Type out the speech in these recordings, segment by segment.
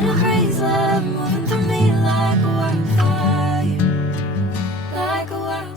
catching a crazy love, moving through me like a wildfire, like a wildfire.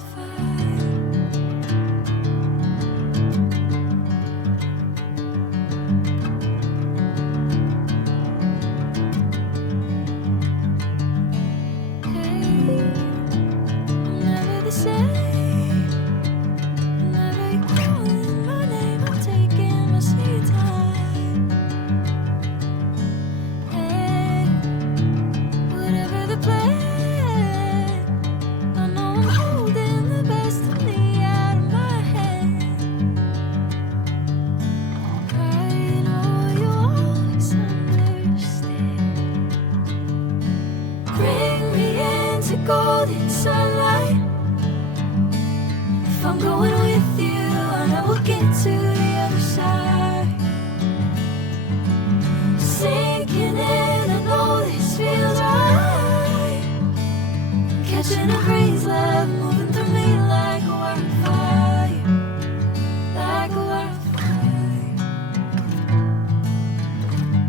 Golden sunlight. If I'm going with you, I know we'll get to the other side. Sinking in, I know this feels right. Catching a crazy love, moving through me like a wildfire, like a wildfire.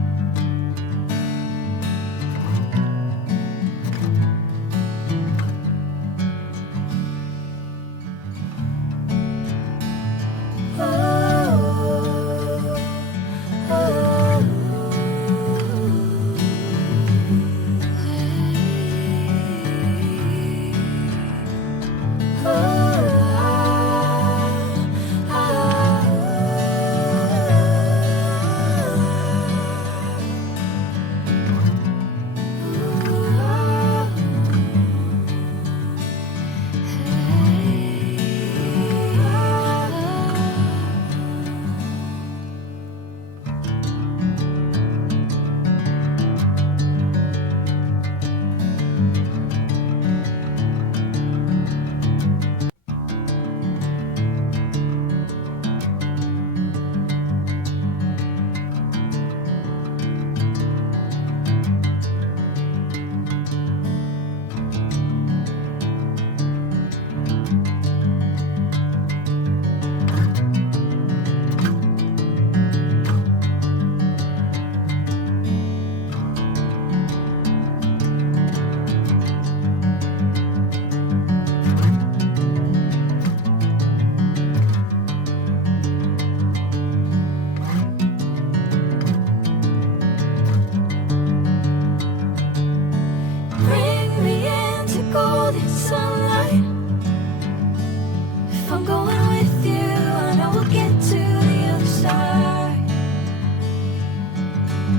Golden sunlight. If I'm going with you, I know we'll get to the other side.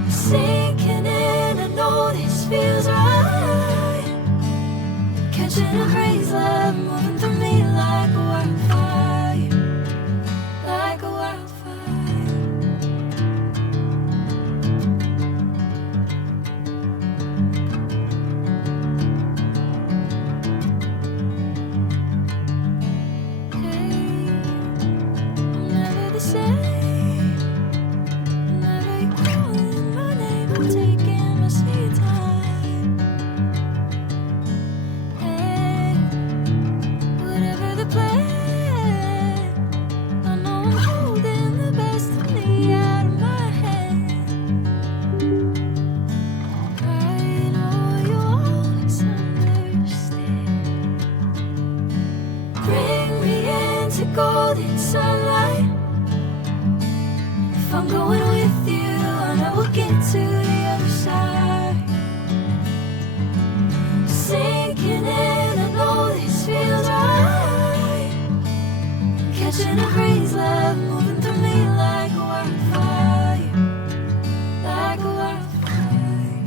Sinking in, I know this feels right. Catching a crazy love, moving through me like a wildfire, like a wildfire.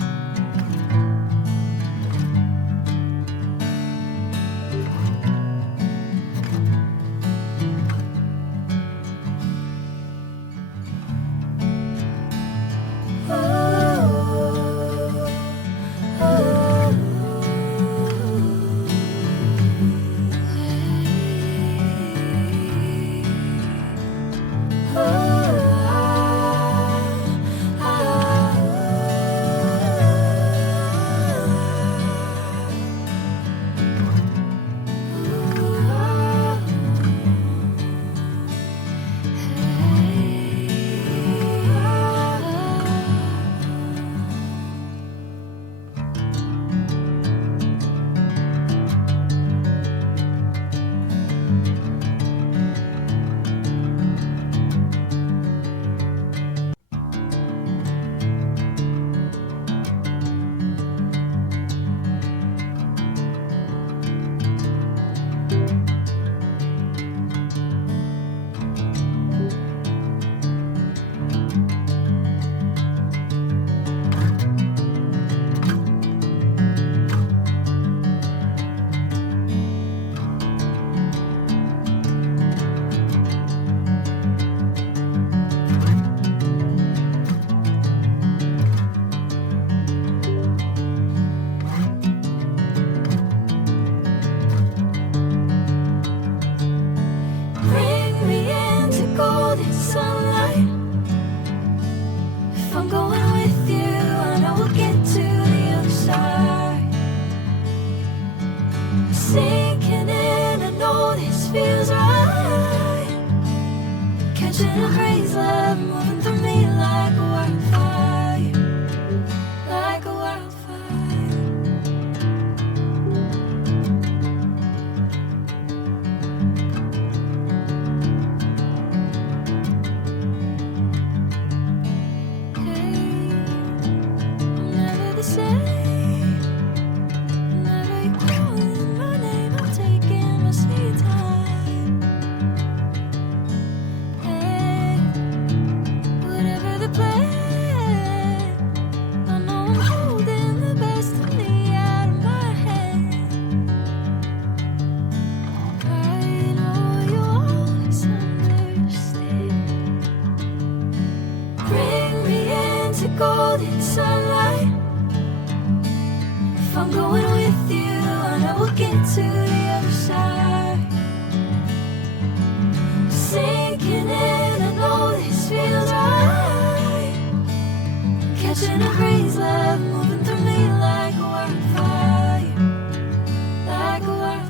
sunlight. If I'm going with you, I know we'll get to the other side. Sinking in, I know this feels right. Catching a breeze, love moving through me like a wildfire, like a wildfire. The same. Whenever you're calling my name, I'm taking my sweet time. Hey, whatever the plan, I know I'm holding the best of me out of my hand. I know you always understand. Bring me into golden sunlight. If I'm going with you, I know we'll get to the other side. Sinking in, I know this feels right. Catching a breeze, love moving through me like a wildfire, like a wildfire.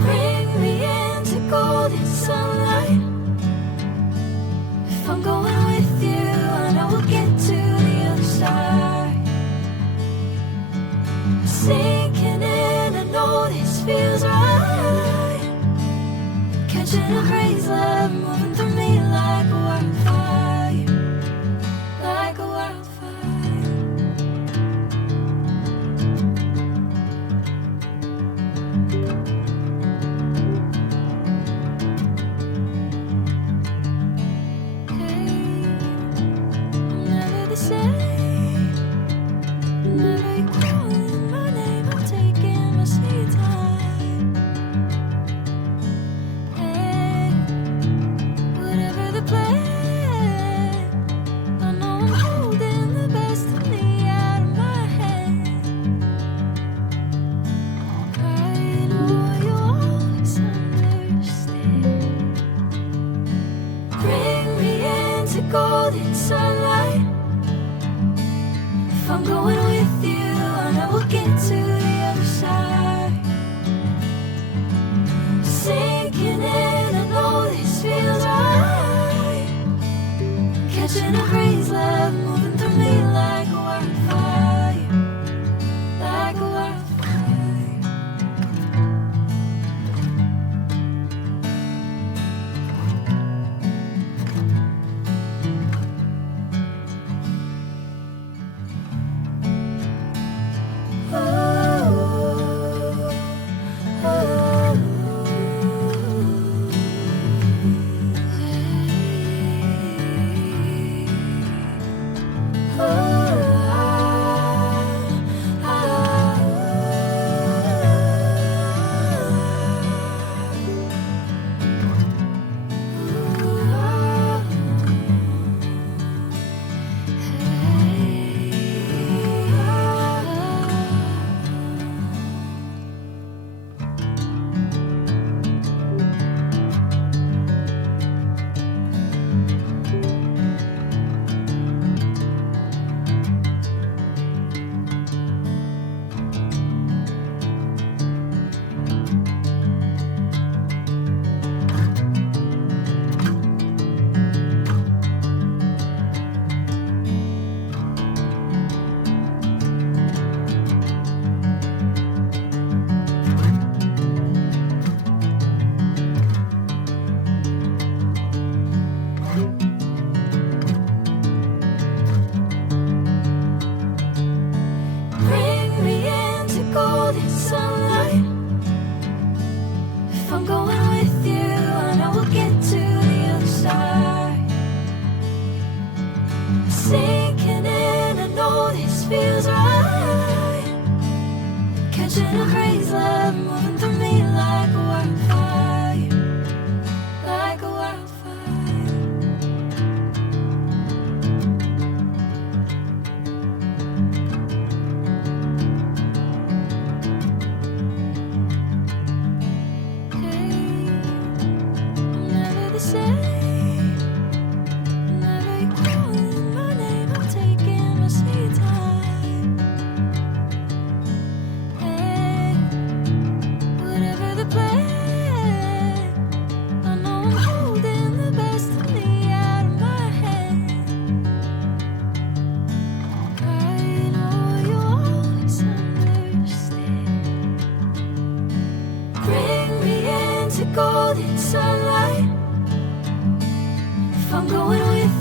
Bring me into golden sunlight. If I'm going with you, I know we'll get to the other side. Sinking in, I know this feels right. Catching a breeze, love moving through me like a wildfire, like a wildfire. Never the same. Whenever you're calling my name, I'm taking my sweet time. Hey, whatever the plan, I know I'm holding the best of me out of my hand. I know you always understand. Bring me into golden sunlight. If I'm going with you, I know we'll get to the other side. Sinking in, I know this feels right. Catching a breeze, love moving through me like a wildfire, like a wildfire. Oh, feels right. Catching a craze love moving through me like a wildfire, like a wildfire. Hey, I'm never the same. Whenever you're calling my name, I'm taking my sweet time. Hey, whatever the plan, I know I'm holding the best of me out of my hand. I know you always understand. Bring me into golden sunlight. If I'm going with